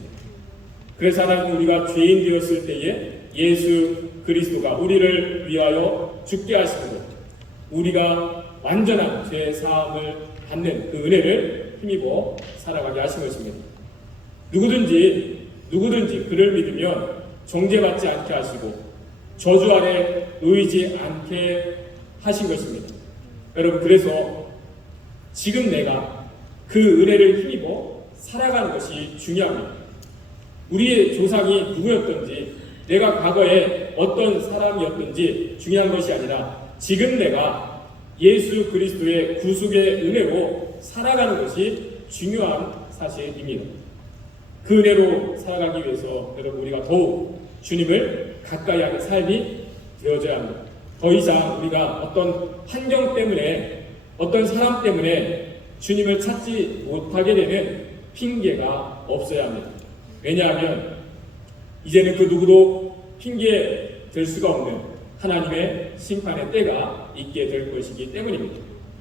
그래서 하나님은 우리가 죄인 되었을 때에 예수 그리스도가 우리를 위하여 죽게 하시고 우리가 완전한 죄 사함을 받는 그 은혜를 힘입어 살아가게 하신 것입니다. 누구든지 그를 믿으면 정죄받지 않게 하시고 저주 아래 놓이지 않게 하신 것입니다. 여러분, 그래서 지금 내가 그 은혜를 힘입어 살아가는 것이 중요합니다. 우리의 조상이 누구였던지 내가 과거에 어떤 사람이었던지 중요한 것이 아니라 지금 내가 예수 그리스도의 구속의 은혜로 살아가는 것이 중요한 사실입니다. 그 은혜로 살아가기 위해서 여러분, 우리가 더욱 주님을 가까이 하는 삶이 되어져야 합니다. 더 이상 우리가 어떤 환경 때문에 어떤 사람 때문에 주님을 찾지 못하게 되는 핑계가 없어야 합니다. 왜냐하면 이제는 그 누구도 핑계 될 수가 없는 하나님의 심판의 때가 있게 될 것이기 때문입니다.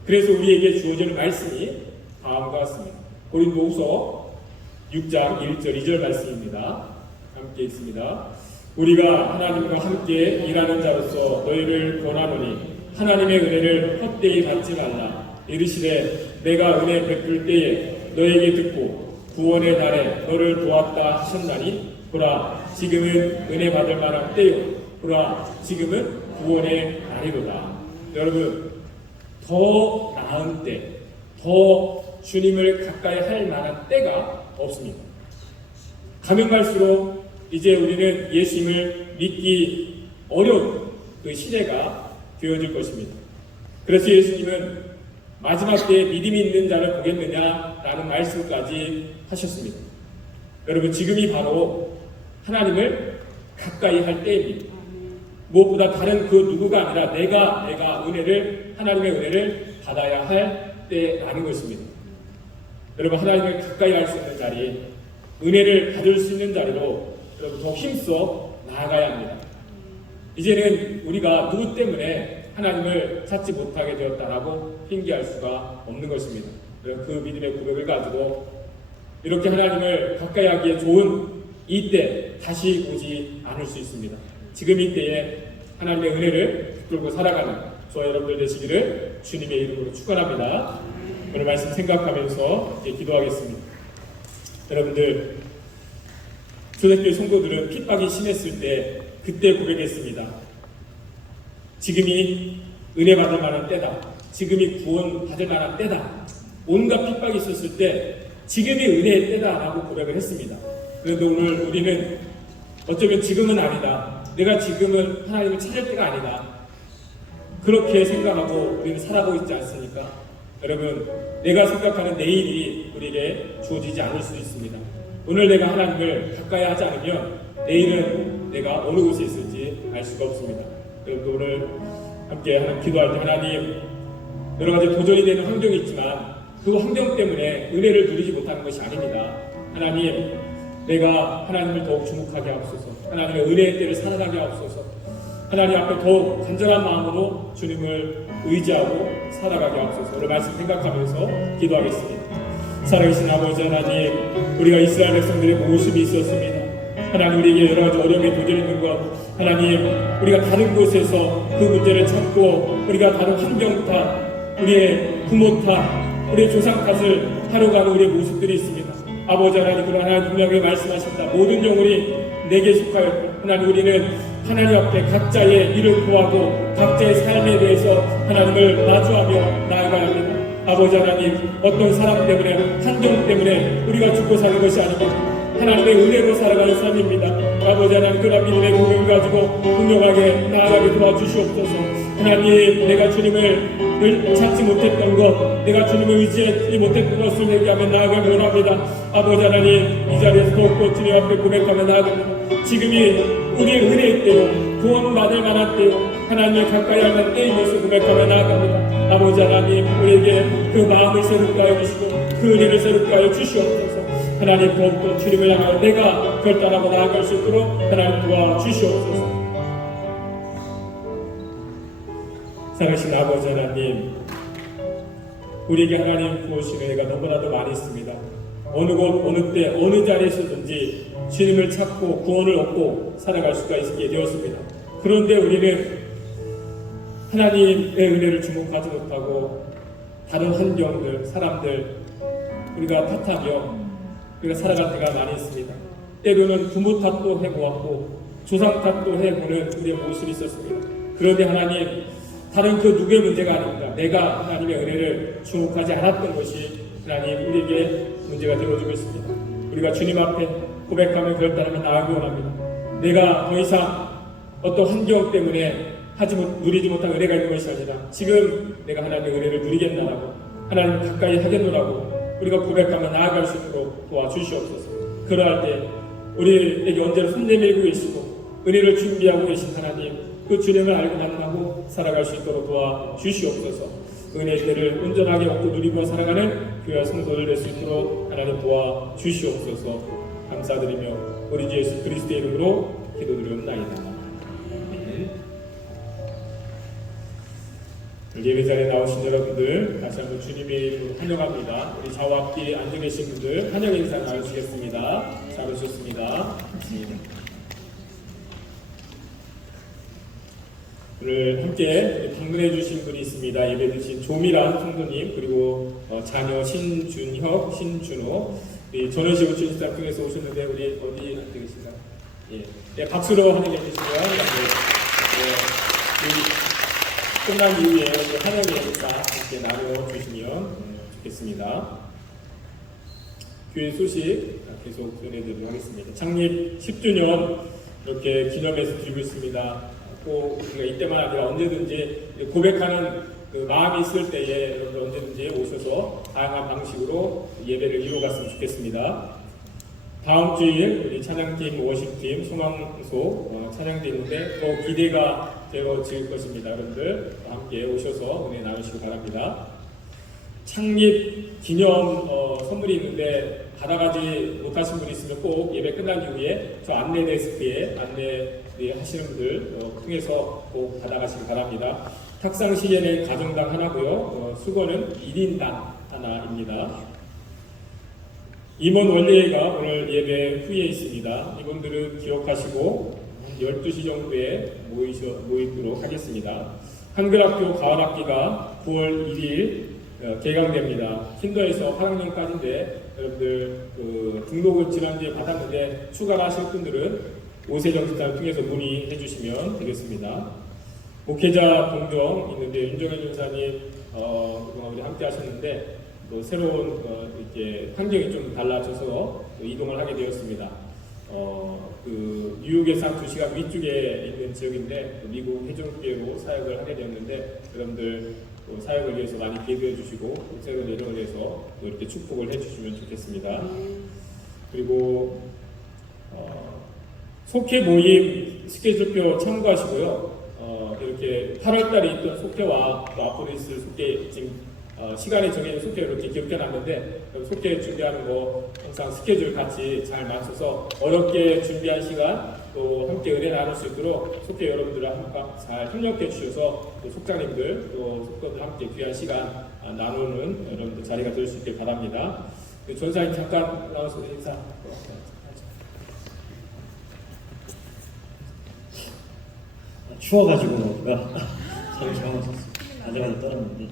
그래서 우리에게 주어지는 말씀이 다음과 같습니다. 고린도후서 6장 1절 2절 말씀입니다. 함께 읽습니다. 우리가 하나님과 함께 일하는 자로서 너희를 권하노니 하나님의 은혜를 헛되이 받지 말라. 이르시되 내가 은혜 베풀 때에 너에게 듣고 구원의 날에 너를 도왔다 하셨나니 보라 지금은 은혜 받을 만한 때요 보라 지금은 구원의 날이로다. 여러분, 더 나은 때, 더 주님을 가까이 할 만한 때가 없습니다. 가면 갈수록 이제 우리는 예수님을 믿기 어려운 그 시대가 되어질 것입니다. 그래서 예수님은 마지막 때에 믿음이 있는 자를 보겠느냐라는 말씀까지 하셨습니다. 여러분, 지금이 바로 하나님을 가까이 할 때입니다. 무엇보다 다른 그 누구가 아니라 내가 하나님의 은혜를 받아야 할 때라는 것입니다. 여러분, 하나님을 가까이 할 수 있는 자리, 은혜를 받을 수 있는 자리로 여러분 더 힘써 나아가야 합니다. 이제는 우리가 누구 때문에 하나님을 찾지 못하게 되었다라고 핑계할 수가 없는 것입니다. 그 믿음의 고백을 가지고 이렇게 하나님을 가까이 하기에 좋은 이때 다시 오지 않을 수 있습니다. 지금 이때에 하나님의 은혜를 붙들고 살아가는 저와 여러분들 되시기를 주님의 이름으로 축원합니다. 오늘 말씀 생각하면서 이제 기도하겠습니다. 여러분들, 초대교회 성도들은 핍박이 심했을 때 그때 고백했습니다. 지금이 은혜 받을 만한 때다. 지금이 구원 받을 만한 때다. 온갖 핍박이 있었을 때 지금이 은혜의 때다라고 고백을 했습니다. 그런데 오늘 우리는 어쩌면 지금은 아니다. 내가 지금은 하나님을 찾을 때가 아니다. 그렇게 생각하고 우리는 살아가고 있지 않습니까? 여러분, 내가 생각하는 내일이 우리에게 주어지지 않을 수도 있습니다. 오늘 내가 하나님을 가까이 하지 않으면 내일은 내가 어느 곳에 있을지 알 수가 없습니다. 여러분, 오늘 함께 하나님 기도할 때 하나님, 여러 가지 도전이 되는 환경이 있지만 그 환경 때문에 은혜를 누리지 못하는 것이 아닙니다. 하나님, 내가 하나님을 더욱 주목하게 하옵소서. 하나님의 은혜의 때를 살아가게 하옵소서. 하나님 앞에 더욱 간절한 마음으로 주님을 의지하고 살아가게 하옵소서. 오늘 말씀 생각하면서 기도하겠습니다. 살아계신 아버지 하나님, 우리가 이스라엘 백성들의 모습이 있었습니다. 하나님, 우리에게 여러 가지 어려움이 도전이 있는 것, 하나님, 우리가 다른 곳에서 그 문제를 찾고 우리가 다른 환경 탓, 우리의 부모 탓, 우리의 조상 탓을 하러 가는 우리의 모습들이 있습니다. 아버지 하나님, 그러나 하나님 분명히 말씀하십니다. 모든 영혼이 내게 속하였고, 하나님, 우리는 하나님 앞에 각자의 일을 구하고 각자의 삶에 대해서 하나님을 마주하며 나아가야 합니다. 아버지 하나님, 어떤 사람 때문에, 환경 때문에 우리가 죽고 사는 것이 아니고 하나님의 은혜로 살아가는 삶입니다. 아버지 하나님, 그런 믿음의 고백을 가지고 분명하게 나아가게 도와주시옵소서. 하나님, 내가 주님을 찾지 못했던 것, 내가 주님을 의지하지 못했던 것을 얘기하며 나아가기 원합니다. 아버지 하나님, 이 자리에서 더욱더 주님 앞에 고백하며 나아갑니다. 지금이 우리의 은혜의 때요, 구원받을 만한 때요, 하나님을 가까이 하는 때인 것을 고백하며 나아갑니다. 아버지 하나님, 우리에게 그 마음을 새롭게 하여 주시고 그 은혜를 새롭게 하여 주시옵소서. 하나님, 더욱더 주님을 향하여 내가 결단하고 나아갈 수 있도록 하나님 도와주시옵소서. 사랑하신 아버지 하나님, 우리에게 하나님 부으신 은혜가 너무나도 많이 있습니다. 어느 곳, 어느 때, 어느 자리에서든지 주님을 찾고 구원을 얻고 살아갈 수가 있게 되었습니다. 그런데 우리는 하나님의 은혜를 주목하지 못하고 다른 환경들, 사람들 우리가 탓하며 우리가 살아갈 때가 많이 있습니다. 때로는 부모 탓도 해보았고 조상 탓도 해보는 우리의 모습이 있었습니다. 그런데 하나님, 다른 그 누구의 문제가 아닙니다. 내가 하나님의 은혜를 주목하지 않았던 것이 하나님 우리에게 문제가 되어주고 있습니다. 우리가 주님 앞에 고백하며 결단하며 나아가기 원합니다. 내가 더 이상 어떤 환경 때문에 누리지 못한 은혜가 있는 것이 아니라 지금 내가 하나님의 은혜를 누리겠나라고, 하나님을 가까이 하겠노라고 우리가 고백하며 나아갈 수 있도록 도와주시옵소서. 그러할 때 우리에게 언제나 손 내밀고 계시고 은혜를 준비하고 계신 하나님, 그 주님을 알고 만나고 살아갈 수 있도록 도와주시옵소서. 은혜의 때를 온전하게 얻고 누리고 살아가는 교회와 성도들 될 수 있도록 하나님 도와주시옵소서. 감사드리며 우리 주 예수 그리스도의 이름으로 기도드리옵나이다. 예배 자리에 나오신 여러분들 다시 한번 주님의 이름으로 환영합니다. 우리 좌우 앞뒤에 앉아 계신 분들 환영 인사 나누시겠습니다. 잘 오셨습니다. 오늘 함께 방문해 주신 분이 있습니다. 예배 드신 조미란 성도님, 그리고 자녀 신준혁, 신준호, 우리 전원시 우천시장 통해서 오셨는데 우리 어디 앉아 계신가요? 예, 박수로 환영해 주시면 끝난 이후에 환영의 인사 함께 나눠주시면 좋겠습니다. 교회 소식 계속 전해드리도록 하겠습니다. 창립 10주년 이렇게 기념해서 드리고 있습니다. 꼭 우리가 이때만 아니라 언제든지 고백하는 그 마음이 있을 때에 여러분들 언제든지 오셔서 다양한 방식으로 예배를 이루어갔으면 좋겠습니다. 다음 주일 우리 찬양팀, 워십팀, 소망소 찬양도 있는데 더 기대가 되어질 것입니다. 여러분들 함께 오셔서 은혜 나누시기 바랍니다. 창립 기념 선물이 있는데 받아가지 못하신 분이 있으면 꼭 예배 끝난 이후에 저 안내 데스크에 안내 하시는 분들 통해서 꼭 받아가시기 바랍니다. 탁상 시에는 가정당 하나고요. 수건은 1인당 하나입니다. 임원 원례회가 오늘 예배 후에 있습니다. 이분들은 기억하시고 12시 정도에 모이도록 하겠습니다. 한글학교 가을학기가 9월 1일 개강됩니다. 킨더에서 8학년까지인데 여러분들 그 등록을 지난주에 받았는데 추가로 하실 분들은 오세정신사를 통해서 문의해 주시면 되겠습니다. 목회자 공정 있는데 윤정현 윤사님 그동안 우리 함께 하셨는데 또 새로운 이렇게 환경이 좀 달라져서 또 이동을 하게 되었습니다. 그 뉴욕에서 한 2시간 위쪽에 있는 지역인데 미국 해적교회로 사역을 하게 되었는데 여러분들 또 사역을 위해서 많이 기도해 주시고 또 새로운 예정을 위해서 또 이렇게 축복을 해 주시면 좋겠습니다. 그리고 속회 모임 스케줄표 참고하시고요. 이렇게 8월달에 있던 속회와 또 앞으로 있을 속회 지금 시간이 정해진 속회를 이렇게 기록해놨는데 속회 준비하는 거 항상 스케줄 같이 잘 맞춰서 어렵게 준비한 시간 또 함께 은혜 나눌 수 있도록 속회 여러분들 함께 잘 협력해 주셔서 또 속장님들 또 속도들 함께 귀한 시간 나누는 여러분들 자리가 될 수 있길 바랍니다. 전사님 잠깐 나와서 인사. 추워가지고 제가 잠이 잘못했어요. 아들한테 떨었는데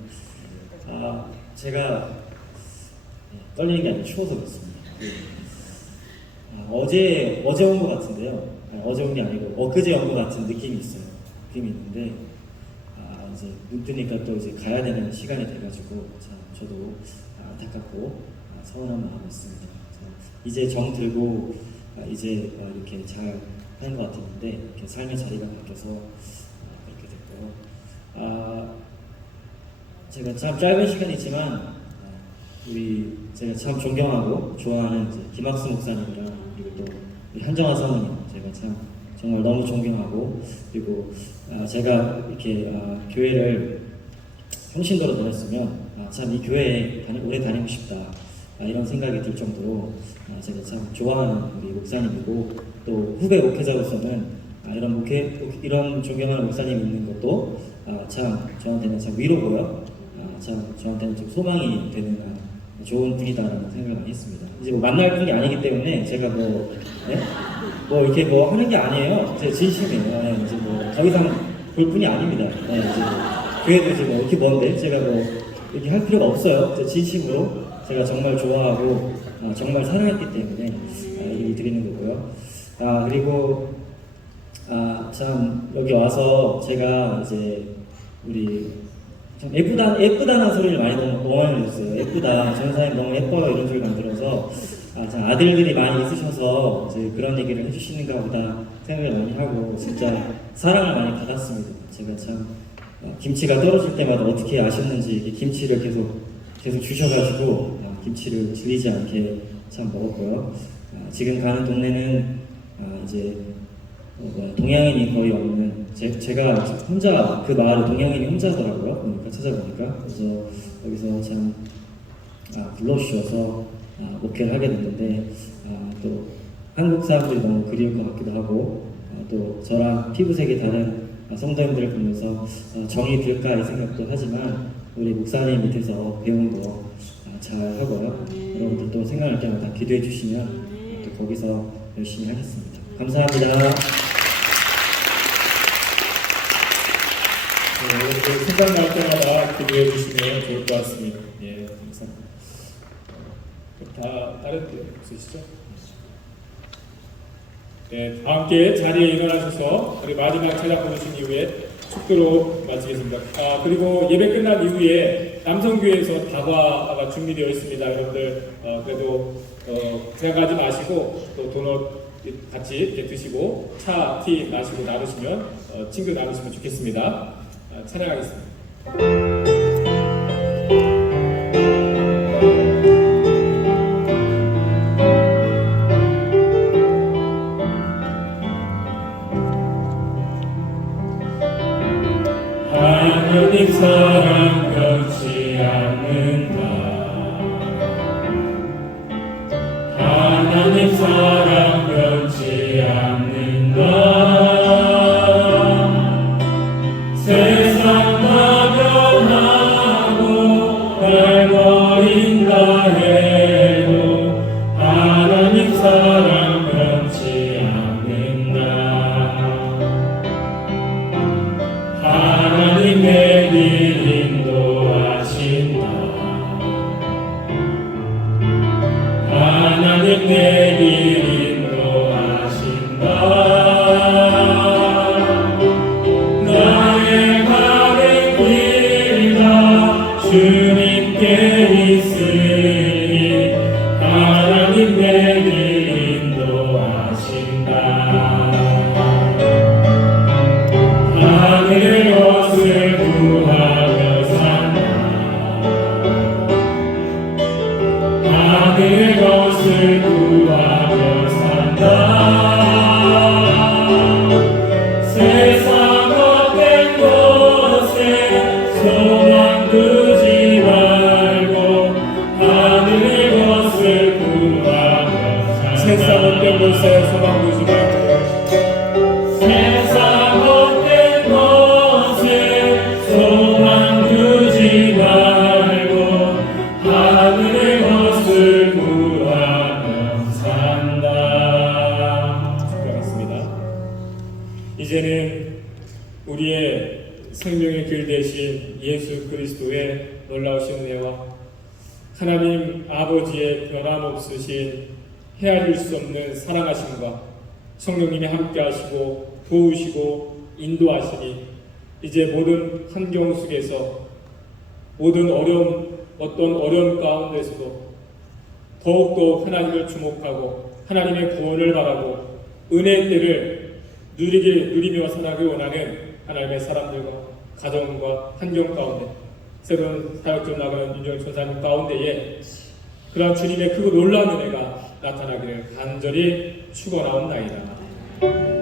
제가 떨리는 게 아니라 추워서 그렇습니다. 어제 온 것 같은데요. 어제 온 게 아니고 엊그제 온 것 같은 느낌이 있어요. 느낌이 있는데 이제 눈 뜨니까 또 이제 가야 되는 시간이 돼가지고 참 저도 안타깝고 서운한 마음이 있습니다. 이제 정 들고 이제 이렇게 잘 하는 것 같았는데 이렇게 삶의 자리가 바뀌어서 그렇게 됐고 제가 참 짧은 시간이지만 제가 참 존경하고 좋아하는 이제 김학수 목사님이랑 그리고 또 우리 한정아 사모님 제가 참 정말 너무 존경하고 그리고 제가 이렇게 교회를 평신도로 다녔으면 참 이 교회에 오래 다니고 싶다 이런 생각이 들 정도로 제가 참 좋아하는 우리 목사님이고 또 후배 목회자로서는 이런 존경하는 목사님 있는 것도 참 저한테는 참 위로고요. 참 저한테는 좀 소망이 되는 좋은 분이다라는 생각을 많이 했습니다. 이제 뭐 만날 분이 아니기 때문에 제가 뭐 이렇게 뭐 하는 게 아니에요. 제 진심이에요. 이제 뭐 더 이상 볼 분이 아닙니다. 이제 교회도 이제 뭐 이렇게 먼데 제가 뭐 이렇게 할 필요가 없어요. 제 진심으로 제가 정말 좋아하고 정말 사랑했기 때문에 얘기 드리는 거고요. 그리고 참 여기 와서 제가 이제 우리 참 예쁘다는 소리를 많이 너무 들었어요. 예쁘다, 전사님 너무 예뻐요 이런 소리 많이 들어서 참 아들들이 많이 있으셔서 이제 그런 얘기를 해주시는가 보다 생각을 많이 하고 진짜 사랑을 많이 받았습니다. 제가 참 김치가 떨어질 때마다 어떻게 아셨는지 이렇게 김치를 계속 주셔가지고 김치를 질리지 않게 참 먹었고요. 지금 가는 동네는 이제 동양인이 거의 없는 제가 혼자 그 마을에 동양인이 혼자더라고요. 찾아보니까 그래서 여기서 참 불러주셔서 목회를 하게 됐는데 또 한국 사람들이 너무 그리울 것 같기도 하고 또 저랑 피부색이 다른 성도님들을 보면서 정이 들까 이 생각도 하지만 우리 목사님 밑에서 배운 거 잘 하고요. 여러분들 또 생각날 때마다 기도해 주시면 또 거기서 열심히 하겠습니다. 감사합니다. 생각날 때마다 기도해 주시면 좋을 것 같습니다. 예, 감사합니다. 다른 분 있으시죠? 네, 다 함께 자리에 일어나셔서 우리 마지막 찬양 부르신 이후에 축도로 마치겠습니다. 그리고 예배 끝난 이후에 남성교회에서 다과가 준비되어 있습니다. 여러분들 그래도 생각하지 마시고 또 도넛 같이 이렇게 드시고 차, 티 마시고 나누시면 친구 나누시면 좋겠습니다. 찬양하겠습니다. 하나님 사랑 변치 않는다. 하나님 사랑 변치 않는다. 세상 변하고 날 버린다 해도 하나님 사랑 변치 않는다. 하나님 내 길 인도하신다. 하나님 내 길 인도하신다. 나의 가는 길 다 주님께 있으니 하나님 내 길 인도하신다. 하늘의 것을 구하며 산다. 하늘의 것을 구하며 산다. 세상 헛된 것에 소망 두지 말고 하늘의 것을 구하며 산다. 세상 헛된 것에 소망 두지 말고 세상 헛된 것에 소망 두지 말고 하늘의 것을 구하며 산다. 축복하겠습니다. 이제는 우리의 생명의 길 대신 예수 그리스도의 놀라우신 은혜와 하나님 아버지의 변함없으신 헤아릴 수 없는 사랑하심과 성령님이 함께하시고 도우시고 인도하시니 이제 모든 환경 속에서 모든 어떤 어려움 가운데서도 더욱더 하나님을 주목하고 하나님의 구원을 바라고 은혜의 때를 누리며 살아가기 원하는 하나님의 사람들과 가정과 환경 가운데 새로운 사역을 나가는 윤영 전사님 가운데에 그런 주님의 크고 놀라운 은혜가 나타나기를 간절히 축원하옵나이다.